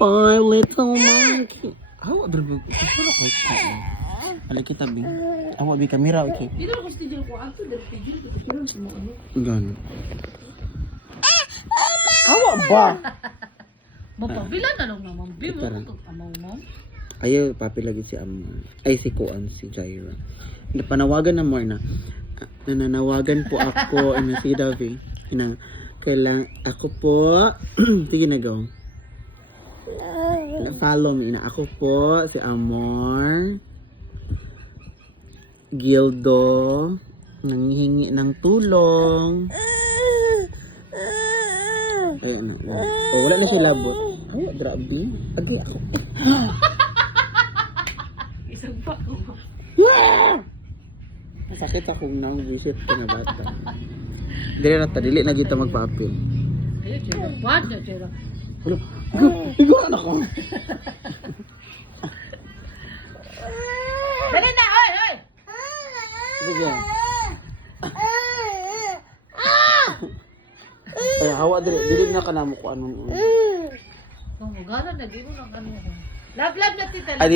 My little monkey. How other bug? Pero okay. Balik kita bi. Awa bi kamera okay. Dito ko studio ko ato dari studio ko pero mo ano. Gan. Awa ba? Mapabila na lang naman bi mo Tara. to amaw mo. Ayo papi lagi si ay si Kuan si Jaira. Napanawagan na mo na. Nananawagan po ako na si Davi. Na kailang ako po. Sige na go. Follow me na ako po si Amor Gildo nanghihingi ng tulong. Ayun na. Oh, wala na siya labot. Ay, grabe. Agay ako. Isang pa ko. Nakakita kong nang-visit ko na bata. Dili na ta, dili na kita magpa-appeal. Ayo chero, bad na chero. Hello, higo na ko. Dali na, ay, ay. Sige. Ay, hawa dili na kanamo ko anong. Kung gana na di mo lang ano. Love na tita.